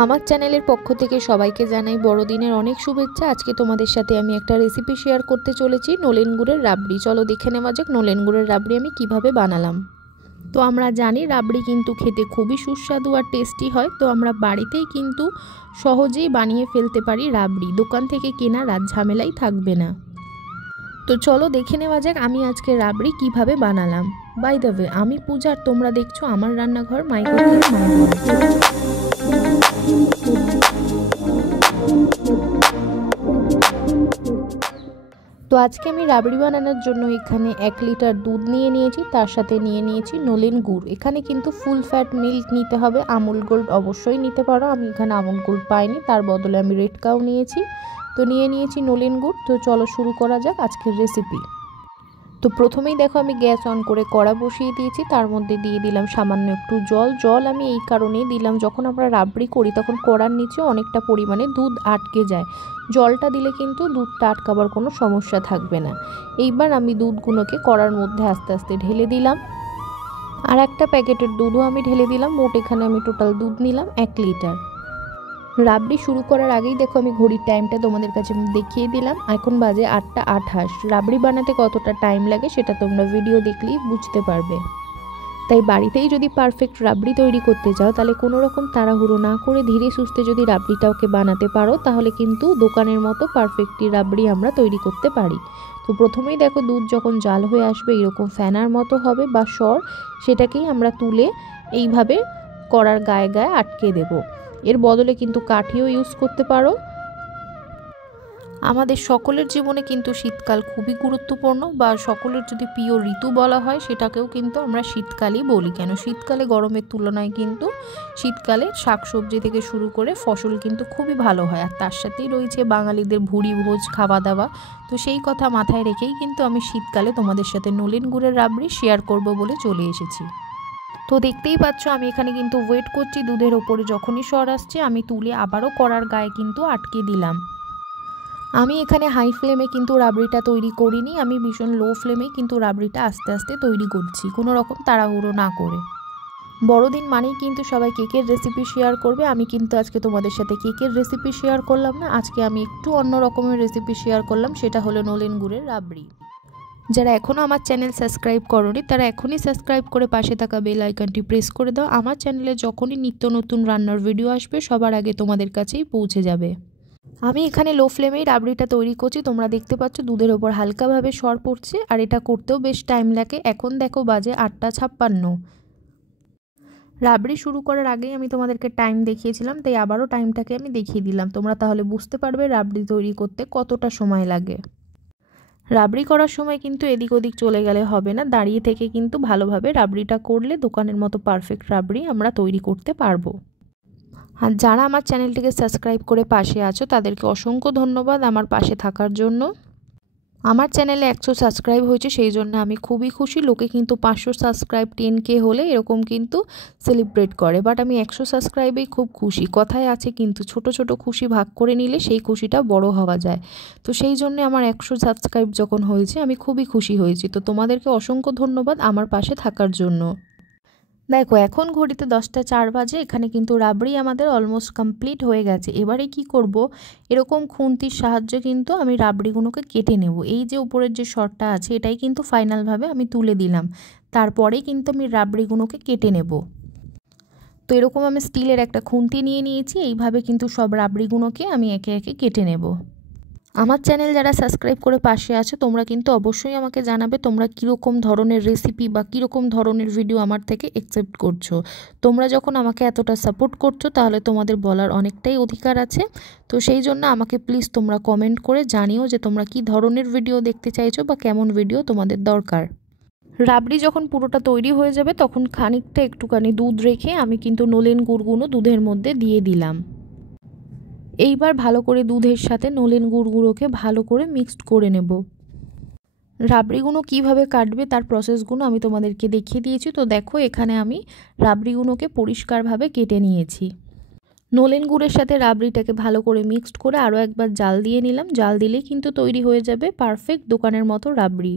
আমার চ্যানেলের পক্ষ থেকে সবাইকে জানাই বড়দিনের অনেক শুভেচ্ছা। আজকে তোমাদের সাথে আমি একটা রেসিপি শেয়ার করতে চলেছি, নলেন গুড়ের রাবড়ি। চলো দেখে নেওয়া যাক নলেন গুড়ের রাবড়ি আমি কিভাবে বানালাম। তো আমরা জানি রাবড়ি কিন্তু খেতে খুবই সুস্বাদু আর টেস্টি হয়। তো আমরা বাড়িতেই কিন্তু সহজেই বানিয়ে ফেলতে পারি রাবড়ি, দোকান থেকে কেনা রাত ঝামেলাই থাকবে না। তো চলো দেখে নেওয়া যাক আমি আজকে রাবড়ি কিভাবে বানালাম। বাই দ্য ওয়ে, আমি পূজার, তোমরা দেখছো আমার রান্নাঘর মাই কুকিং মাই ওয়ার্ল্ড। তো আজকে আমি রাবড়ি বানানোর জন্য এখানে 1 লিটার দুধ নিয়ে নিয়েছি, তার সাথে নিয়ে নিয়েছি নলেন গুড়। এখানে কিন্তু ফুল ফ্যাট মিল্ক নিতে হবে, আমুল গোল্ড অবশ্যই নিতে পারো। আমি এখানে আমুল গোল্ড পাইনি, তার বদলে আমি রেড কাউ নিয়েছি। তো নিয়ে নিয়েছি নলেন গুড়। তো চলো শুরু করা যাক আজকের রেসিপি। তো প্রথমেই দেখো আমি গ্যাস অন করে কড়া বসিয়ে দিয়েছি, তার মধ্যে দিয়ে দিলাম সামান্য একটু জল আমি এই কারণেই দিলাম, যখন আমরা রাবড়ি করি তখন কড়ার নিচে অনেকটা পরিমাণে দুধ আটকে যায়। জলটা দিলে কিন্তু দুধটা আটকাবার কোনো সমস্যা থাকবে না। এইবার আমি দুধগুলোকে কড়ার মধ্যে আস্তে আস্তে ঢেলে দিলাম, আর একটা প্যাকেটের দুধও আমি ঢেলে দিলাম। মোট এখানে আমি টোটাল দুধ নিলাম 1 লিটার। রাবড়ি শুরু করার আগেই দেখো আমি ঘড়ির টাইমটা তোমাদের কাছে আমি দেখিয়ে দিলাম। এখন বাজে 8টা 28। রাবড়ি বানাতে কতটা টাইম লাগে সেটা তোমরা ভিডিও দেখলেই বুঝতে পারবে। তাই বাড়িতেই যদি পারফেক্ট রাবড়ি তৈরি করতে চাও, তাহলে কোনো রকম তাড়াহুড়ো না করে ধীরে সুস্থে যদি রাবড়িটাকে বানাতে পারো, তাহলে কিন্তু দোকানের মতো পারফেক্টলি রাবড়ি আমরা তৈরি করতে পারি। তো প্রথমেই দেখো দুধ যখন জাল হয়ে আসবে, এরকম ফেনার মতো হবে বা সর, সেটাকেই আমরা তুলে এইভাবে কড়ার গায়ে গায়ে আটকে দেবো। এর বদলে কিন্তু কাঠিও ইউজ করতে পারো। আমাদের সকলের জীবনে কিন্তু শীতকাল খুবই গুরুত্বপূর্ণ, বা সকলের যদি প্রিয় ঋতু বলা হয় সেটাকেও কিন্তু আমরা শীতকালই বলি। কেন, শীতকালে গরমের তুলনায় কিন্তু শীতকালে শাকসবজি থেকে শুরু করে ফসল কিন্তু খুবই ভালো হয়। আর তার সাথেই রয়েছে বাঙালিদের ভুরি ভোজ খাওয়া দাওয়া। তো সেই কথা মাথায় রেখেই কিন্তু আমি শীতকালে তোমাদের সাথে নলেন গুড়ের রাবড়ি শেয়ার করব বলে চলে এসেছি। তো দেখতেই পাচ্ছ আমি এখানে কিন্তু ওয়েট করছি, দুধের ওপরে যখনই সর আসছে আমি তুলে আবারও কড়ার গায়ে কিন্তু আটকে দিলাম। আমি এখানে হাই ফ্লেমে কিন্তু রাবড়িটা তৈরি করিনি, আমি ভীষণ লো ফ্লেমে কিন্তু রাবড়িটা আস্তে আস্তে তৈরি করছি, কোনো রকম তাড়াহুড়ো না করে। বড়দিন মানেই কিন্তু সবাই কেকের রেসিপি শেয়ার করবে। আমি কিন্তু আজকে তোমাদের সাথে কেকের রেসিপি শেয়ার করলাম না, আজকে আমি একটু অন্য রকমের রেসিপি শেয়ার করলাম, সেটা হলো নলেন গুড়ের রাবড়ি। যারা এখনও আমার চ্যানেল সাবস্ক্রাইব করোনি তারা এখনই সাবস্ক্রাইব করে পাশে থাকা বেল আইকনটি প্রেস করে দাও। আমার চ্যানেলে যখনই নিত্য নতুন রান্নার ভিডিও আসবে সবার আগে তোমাদের কাছেই পৌঁছে যাবে। আমি এখানে লো ফ্লেমেই রাবড়িটা তৈরি করছি, তোমরা দেখতে পাচ্ছ দুধের ওপর হালকাভাবে সর পড়ছে, আর এটা করতেও বেশ টাইম লাগে। এখন দেখো বাজে 8টা 56। রাবড়ি শুরু করার আগেই আমি তোমাদেরকে টাইম দেখিয়েছিলাম, তাই আবারও টাইমটাকে আমি দেখিয়ে দিলাম, তোমরা তাহলে বুঝতে পারবে রাবড়ি তৈরি করতে কতটা সময় লাগে। রাবড়ি করার সময় কিন্তু এদিক ওদিক চলে গেলে হবে না, দাঁড়িয়ে থেকে কিন্তু ভালোভাবে রাবড়িটা করলে দোকানের মতো পারফেক্ট রাবড়ি আমরা তৈরি করতে পারবো। আর যারা আমার চ্যানেলটিকে সাবস্ক্রাইব করে পাশে আছো তাদেরকে অসংখ্য ধন্যবাদ আমার পাশে থাকার জন্য। আমার চ্যানেলে 100 সাবস্ক্রাইব হয়েছে, সেই জন্য আমি খুবই খুশি। লোকে কিন্তু 500 সাবস্ক্রাইব 10K হলে এরকম কিন্তু সেলিব্রেট করে, বাট আমি 100 সাবস্ক্রাইবেই খুব খুশি। কথায় আছে কিন্তু ছোট ছোট খুশি ভাগ করে নিলে সেই খুশিটা বড় হওয়া যায়। তো সেই জন্য আমার 100 সাবস্ক্রাইব যখন হয়েছে আমি খুবই খুশি হয়েছি। তো তোমাদেরকে অসংখ্য ধন্যবাদ আমার পাশে থাকার জন্য। দেখো এখন ঘড়িতে 10টা 4 বাজে, এখানে কিন্তু রাবড়ি আমাদের অলমোস্ট কমপ্লিট হয়ে গেছে। এবারে কি করব, এরকম খুন্তির সাহায্যে কিন্তু আমি রাবড়িগুলোকে কেটে নেব। এই যে উপরের যে শটটা আছে এটাই কিন্তু ফাইনালভাবে আমি তুলে দিলাম, তারপরে কিন্তু আমি রাবড়িগুলোকে কেটে নেব। তো এরকম আমি স্টিলের একটা খুন্তি নিয়ে নিয়েছি, এইভাবে কিন্তু সব রাবড়িগুলোকে আমি একে একে কেটে নেব। আমার চ্যানেল যারা সাবস্ক্রাইব করে পাশে আছো তোমরা কিন্তু অবশ্যই আমাকে জানাবে তোমরা কীরকম ধরনের রেসিপি বা কীরকম ধরনের ভিডিও আমার থেকে অ্যাকসেপ্ট করছো। তোমরা যখন আমাকে এতটা সাপোর্ট করছো তাহলে তোমাদের বলার অনেকটাই অধিকার আছে। তো সেই জন্য আমাকে প্লিজ তোমরা কমেন্ট করে জানিও যে তোমরা কী ধরনের ভিডিও দেখতে চাইছো বা কেমন ভিডিও তোমাদের দরকার। রাবড়ি যখন পুরোটা তৈরি হয়ে যাবে তখন খানিকটা একটুখানি দুধ রেখে আমি কিন্তু নলেন গুড়গুলো দুধের মধ্যে দিয়ে দিলাম। এইবার ভালো করে দুধের সাথে নলেন গুড়গুলোকে ভালো করে মিক্সড করে নেব। রাবড়িগুলো কিভাবে কাটবে তার প্রসেসগুলো আমি তোমাদেরকে দেখিয়ে দিয়েছি। তো দেখো এখানে আমি রাবড়িগুলোকে পরিষ্কারভাবে কেটে নিয়েছি। নলেন গুড়ের সাথে রাবড়িটাকে ভালো করে মিক্সড করে আরও একবার জাল দিয়ে নিলাম। জাল দিলেই কিন্তু তৈরি হয়ে যাবে পারফেক্ট দোকানের মতো রাবড়ি।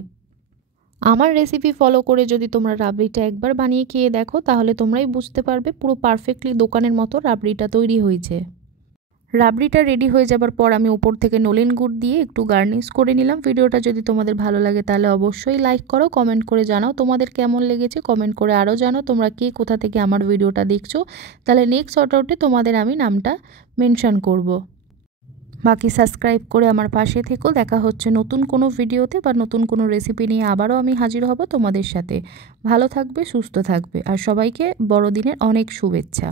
আমার রেসিপি ফলো করে যদি তোমরা রাবড়িটা একবার বানিয়ে খেয়ে দেখো তাহলে তোমরাই বুঝতে পারবে পুরো পারফেক্টলি দোকানের মতো রাবড়িটা তৈরি হয়েছে। রাবড়িটা রেডি হয়ে যাবার পর আমি উপর থেকে নলেন গুড় দিয়ে একটু গার্নিশ করে নিলাম। ভিডিওটা যদি তোমাদের ভালো লাগে তাহলে অবশ্যই লাইক করো, কমেন্ট করে জানাও তোমাদের কেমন লেগেছে। কমেন্ট করে আরও জানাও তোমরা কে কোথা থেকে আমার ভিডিওটা দেখছো, তাহলে নেক্সট শর্টআউটে তোমাদের আমি নামটা মেনশন করব। বাকি সাবস্ক্রাইব করে আমার পাশে থেকো। দেখা হচ্ছে নতুন কোনো ভিডিওতে বা নতুন কোনো রেসিপি নিয়ে আবারও আমি হাজির হব তোমাদের সাথে। ভালো থাকবে, সুস্থ থাকবে, আর সবাইকে বড়দিনের অনেক শুভেচ্ছা।